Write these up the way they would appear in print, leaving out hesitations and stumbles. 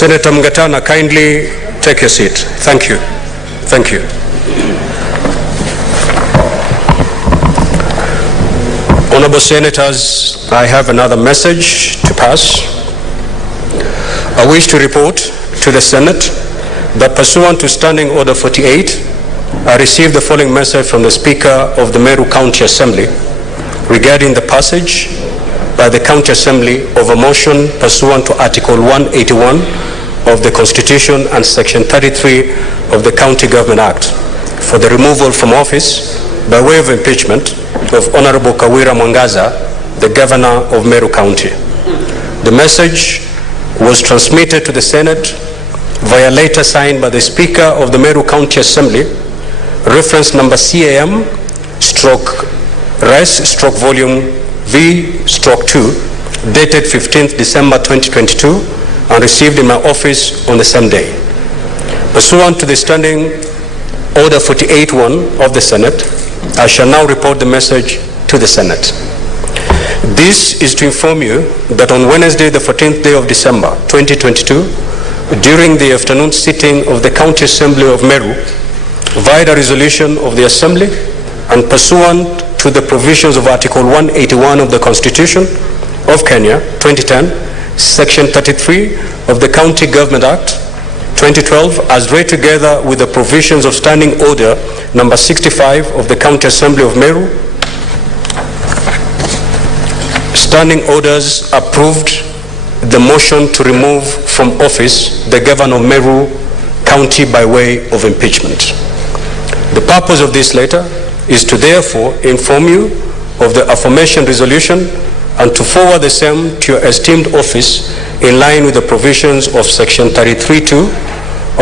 Senator Mgatana, kindly take your seat. Thank you. Thank you. Honorable Senators, I have another message to pass. I wish to report to the Senate that pursuant to Standing Order 48, I received the following message from the Speaker of the Meru County Assembly regarding the passage by the County Assembly of a motion pursuant to Article 181 of the Constitution and Section 33 of the County Government Act for the removal from office by way of impeachment of Honorable Kawira Mwangaza, the Governor of Meru County. The message was transmitted to the Senate via letter signed by the Speaker of the Meru County Assembly, reference number CAM/Res/Volume V/2, dated 15th December 2022, and received in my office on the same day. Pursuant to the Standing Order 48.1 of the Senate, I shall now report the message to the Senate. This is to inform you that on Wednesday, the 14th day of December 2022, during the afternoon sitting of the County Assembly of Meru, via the resolution of the Assembly and pursuant to the provisions of Article 181 of the Constitution of Kenya, 2010, Section 33 of the County Government Act, 2012, as read together with the provisions of Standing Order number 65 of the County Assembly of Meru, Standing Orders approved the motion to remove from office the Governor of Meru County by way of impeachment. The purpose of this letter is to therefore inform you of the aforementioned resolution and to forward the same to your esteemed office in line with the provisions of Section 33(2)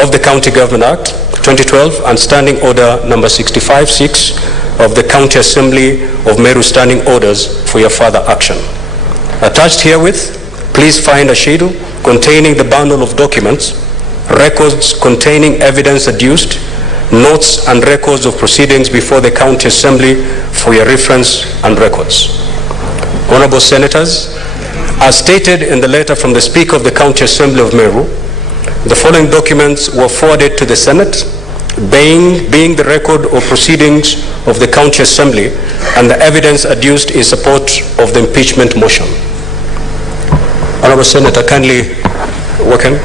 of the County Government Act 2012 and Standing Order number 65(6) of the County Assembly of Meru Standing Orders for your further action. Attached herewith, please find a schedule containing the bundle of documents, records containing evidence adduced, notes and records of proceedings before the County Assembly for your reference and records. Honorable Senators, as stated in the letter from the Speaker of the County Assembly of Meru, the following documents were forwarded to the Senate, being the record of proceedings of the County Assembly and the evidence adduced in support of the impeachment motion. Honorable Senator, kindly welcome.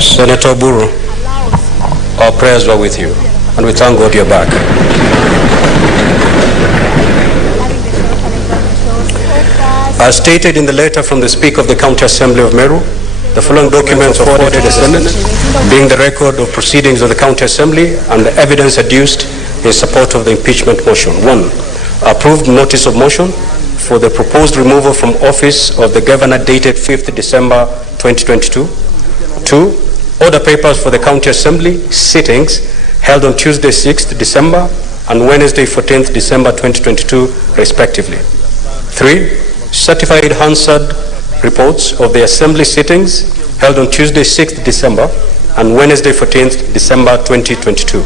Senator Buru, our prayers were with you, and we thank God you're back. As stated in the letter from the Speaker of the County Assembly of Meru, the following documents were forwarded to the Senate, being the record of proceedings of the County Assembly and the evidence adduced in support of the impeachment motion. 1. Approved notice of motion for the proposed removal from office of the Governor dated 5th December 2022. 2. Order papers for the County Assembly sittings held on Tuesday 6th December and Wednesday 14th December 2022 respectively. 3. Certified Hansard reports of the Assembly sittings held on Tuesday 6th December and Wednesday 14th December 2022.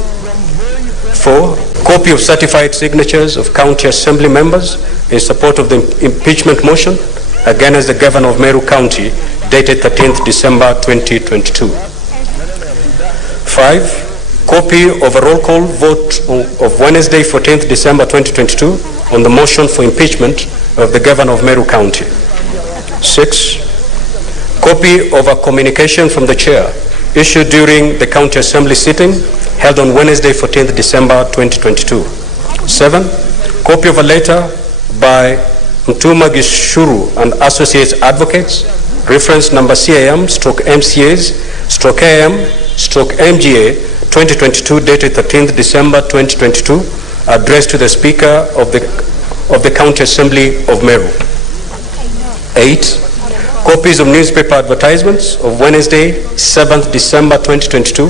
4. Copy of certified signatures of County Assembly members in support of the impeachment motion against the Governor of Meru County dated 13th December 2022. 5. Copy of a roll call vote of Wednesday 14th December 2022 on the motion for impeachment of the Governor of Meru County. 6. Copy of a communication from the Chair issued during the County Assembly sitting held on Wednesday 14th December 2022. 7. Copy of a letter by Mutembei and Associates Advocates, reference number CAM/MCAs/AM/MGA 2022 dated 13th December 2022, addressed to the Speaker of the County Assembly of Meru. 8. copies of newspaper advertisements of Wednesday, 7th December 2022,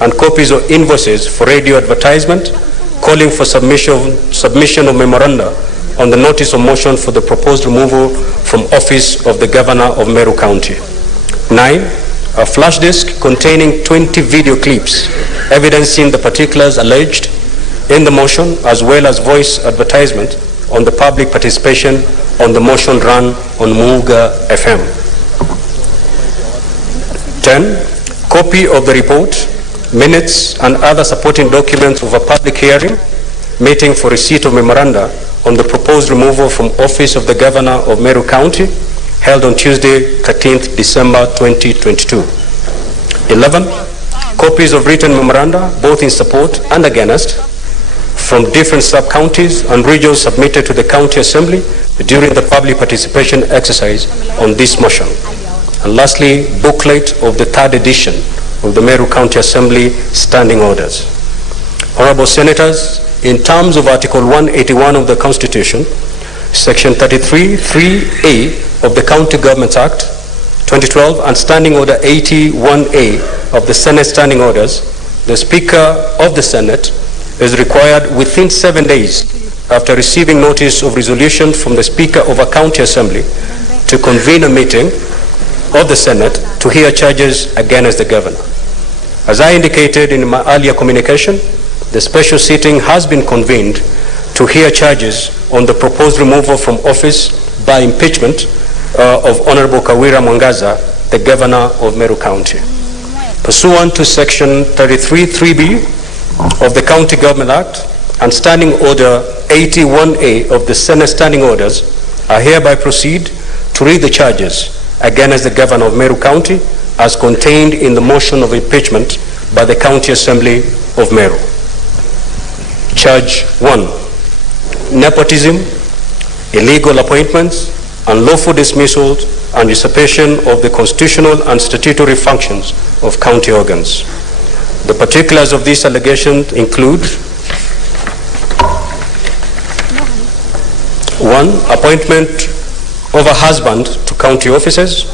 and copies of invoices for radio advertisement calling for submission of memoranda on the notice of motion for the proposed removal from office of the Governor of Meru County. 9, a flash disk containing 20 video clips evidencing the particulars alleged in the motion, as well as voice advertisement on the public participation on the motion run on Muuga FM. 10, copy of the report, minutes and other supporting documents of a public hearing meeting for receipt of memoranda on the proposed removal from office of the Governor of Meru County, held on Tuesday, 13th December 2022. 11, copies of written memoranda, both in support and against, from different sub-counties and regions submitted to the County Assembly during the public participation exercise on this motion. And lastly, booklet of the third edition of the Meru County Assembly Standing Orders. Honorable Senators, in terms of Article 181 of the Constitution, Section 33, 3A of the County Government Act 2012 and Standing Order 81A of the Senate Standing Orders, the Speaker of the Senate is required within 7 days after receiving notice of resolution from the Speaker of a County Assembly to convene a meeting of the Senate to hear charges against the Governor. As I indicated in my earlier communication, the special sitting has been convened to hear charges on the proposed removal from office by impeachment of Honorable Kawira Mwangaza, the Governor of Meru County. Pursuant to Section 33 3B of the County Government Act and Standing Order 81A of the Senate Standing Orders, I hereby proceed to read the charges against the Governor of Meru County as contained in the motion of impeachment by the County Assembly of Meru. Charge 1, nepotism, illegal appointments, unlawful dismissals, and usurpation of the constitutional and statutory functions of county organs. The particulars of these allegations include: 1, appointment of a husband to county offices.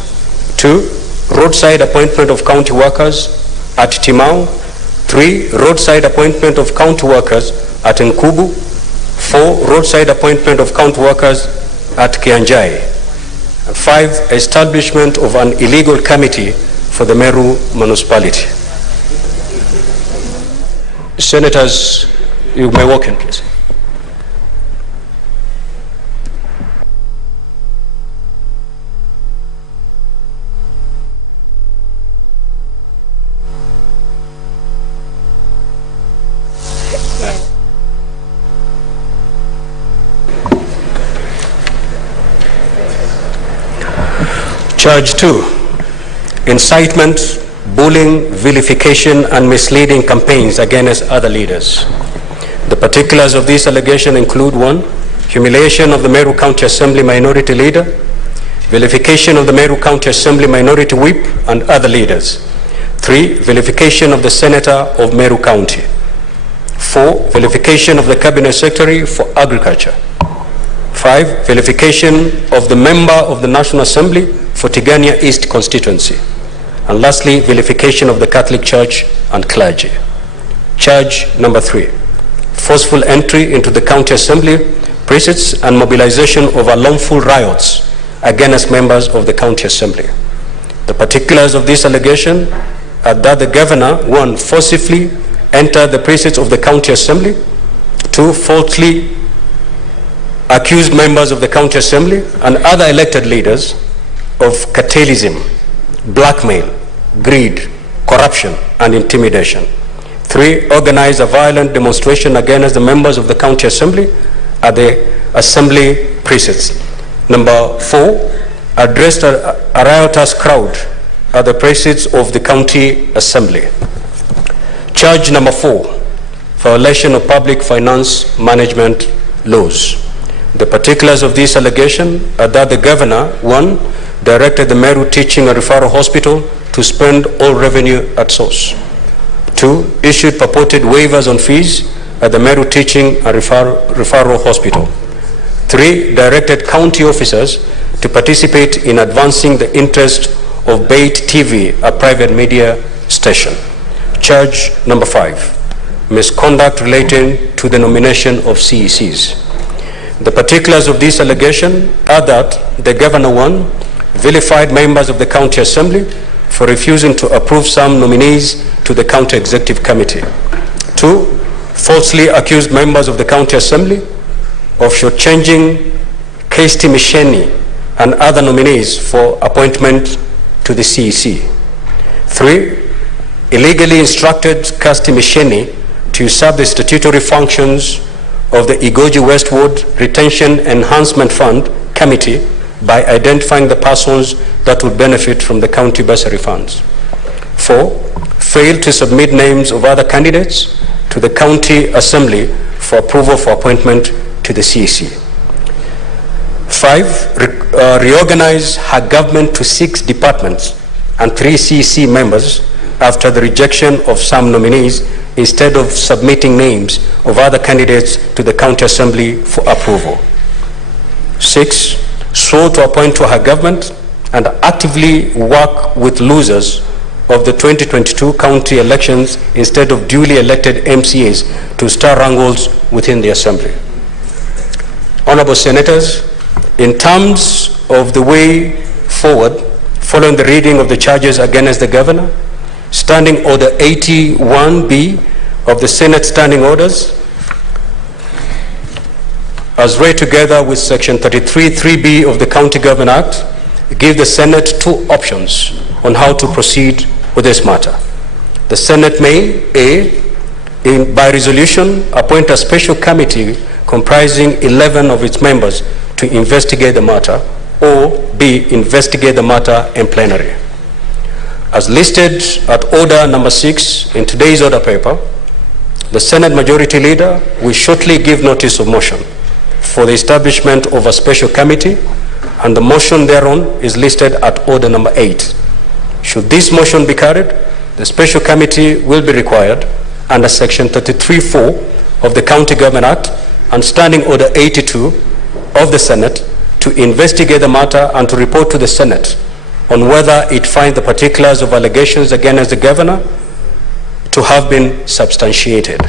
2, roadside appointment of county workers at Timau. 3, roadside appointment of county workers at Nkubu. 4, roadside appointment of county workers at Kianjai. And 5, establishment of an illegal committee for the Meru municipality. Senators, you may walk in, please. Charge 2, incitement, bullying, vilification, and misleading campaigns against other leaders. The particulars of this allegation include: 1, humiliation of the Meru County Assembly Minority Leader, vilification of the Meru County Assembly Minority Whip and other leaders. 3, vilification of the Senator of Meru County. 4, vilification of the Cabinet Secretary for Agriculture. 5, vilification of the member of the National Assembly for Tigania East constituency. And lastly, vilification of the Catholic Church and clergy. Charge number 3, forceful entry into the County Assembly precincts and mobilization of unlawful riots against members of the County Assembly. The particulars of this allegation are that the Governor, 1, forcibly entered the precincts of the County Assembly. 2, falsely accused members of the County Assembly and other elected leaders of cartelism, blackmail, greed, corruption, and intimidation. 3, organized a violent demonstration against the members of the County Assembly at the Assembly precincts. Number 4, addressed a riotous crowd at the precincts of the County Assembly. Charge number 4, violation of public finance management laws. The particulars of this allegation are that the Governor, 1, directed the Meru Teaching and Referral Hospital to spend all revenue at source. 2, issued purported waivers on fees at the Meru Teaching and Referral Hospital. 3, directed county officers to participate in advancing the interest of Bait TV, a private media station. Charge number 5, misconduct relating to the nomination of CECs. The particulars of this allegation are that the Governor 1 vilified members of the County Assembly for refusing to approve some nominees to the County Executive Committee. 2, falsely accused members of the County Assembly of shortchanging Kirsty Misheni and other nominees for appointment to the CEC. 3, illegally instructed Kirsty Misheni to usurp the statutory functions of the Igoji Westwood Retention Enhancement Fund Committee by identifying the persons that would benefit from the county bursary funds. 4, failed to submit names of other candidates to the County Assembly for approval for appointment to the CEC. 5, reorganize her government to 6 departments and 3 CEC members after the rejection of some nominees instead of submitting names of other candidates to the County Assembly for approval. 6, swore to appoint to her government and actively work with losers of the 2022 county elections instead of duly elected MCAs to stir wrangles within the Assembly. Honorable Senators, in terms of the way forward, following the reading of the charges against the Governor, Standing Order 81B of the Senate Standing Orders, as read together with Section 33(3)B of the County Government Act, give the Senate 2 options on how to proceed with this matter. The Senate may, A, by resolution, appoint a special committee comprising 11 of its members to investigate the matter, or B, investigate the matter in plenary. As listed at order number 6 in today's order paper, the Senate Majority Leader will shortly give notice of motion for the establishment of a special committee, and the motion thereon is listed at order number 8. Should this motion be carried, the special committee will be required under Section 33(4) of the County Government Act and Standing Order 82 of the Senate to investigate the matter and to report to the Senate on whether it finds the particulars of allegations against the Governor to have been substantiated.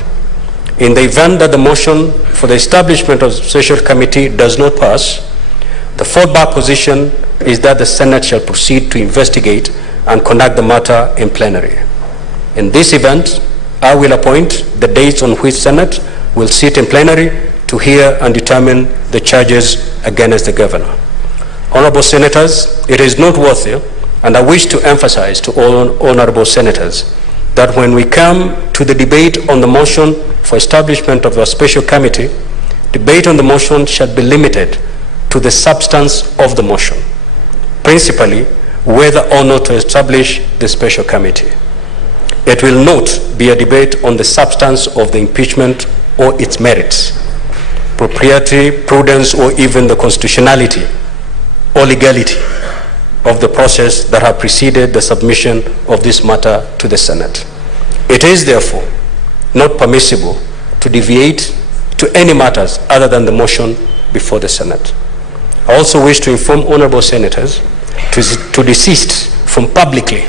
In the event that the motion for the establishment of the special committee does not pass, the fallback position is that the Senate shall proceed to investigate and conduct the matter in plenary. In this event, I will appoint the dates on which Senate will sit in plenary to hear and determine the charges against the Governor. Honorable Senators, it is noteworthy, and I wish to emphasize to all honorable Senators, that when we come to the debate on the motion for establishment of a special committee, debate on the motion shall be limited to the substance of the motion, principally whether or not to establish the special committee. It will not be a debate on the substance of the impeachment or its merits, propriety, prudence, or even the constitutionality or legality of the process that have preceded the submission of this matter to the Senate. It is therefore not permissible to deviate to any matters other than the motion before the Senate. I also wish to inform honorable Senators to desist from publicly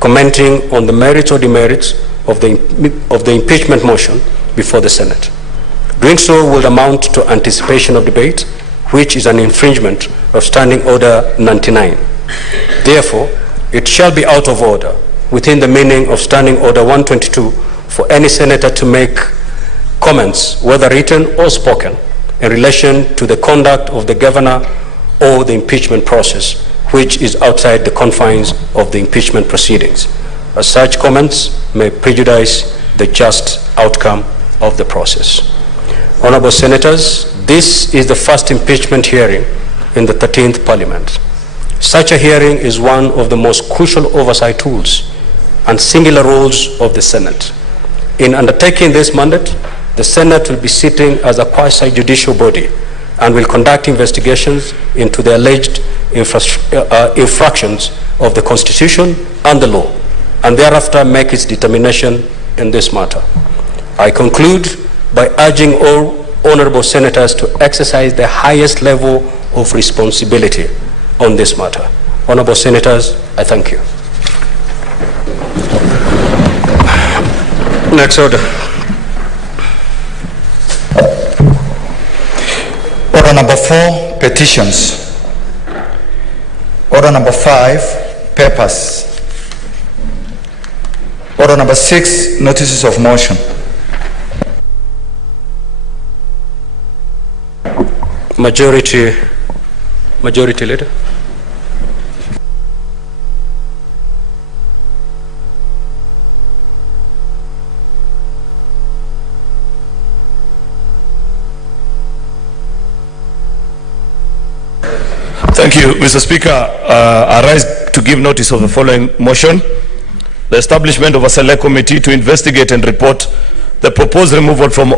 commenting on the merits or demerits of the impeachment motion before the Senate. Doing so will amount to anticipation of debate, which is an infringement of Standing Order 99. Therefore, it shall be out of order within the meaning of Standing Order 122 for any senator to make comments, whether written or spoken, in relation to the conduct of the Governor or the impeachment process, which is outside the confines of the impeachment proceedings, as such comments may prejudice the just outcome of the process. Honorable Senators, this is the first impeachment hearing in the 13th Parliament. Such a hearing is one of the most crucial oversight tools and singular roles of the Senate. In undertaking this mandate, the Senate will be sitting as a quasi-judicial body and will conduct investigations into the alleged infractions of the Constitution and the law, and thereafter make its determination in this matter. I conclude by urging all honorable senators to exercise the highest level of responsibility on this matter. Honorable Senators, I thank you. Next order. Order number 4, petitions. Order number 5, papers. Order number 6, notices of motion. Majority Leader. Thank you, Mr. Speaker. I rise to give notice of the following motion. The establishment of a select committee to investigate and report the proposed removal from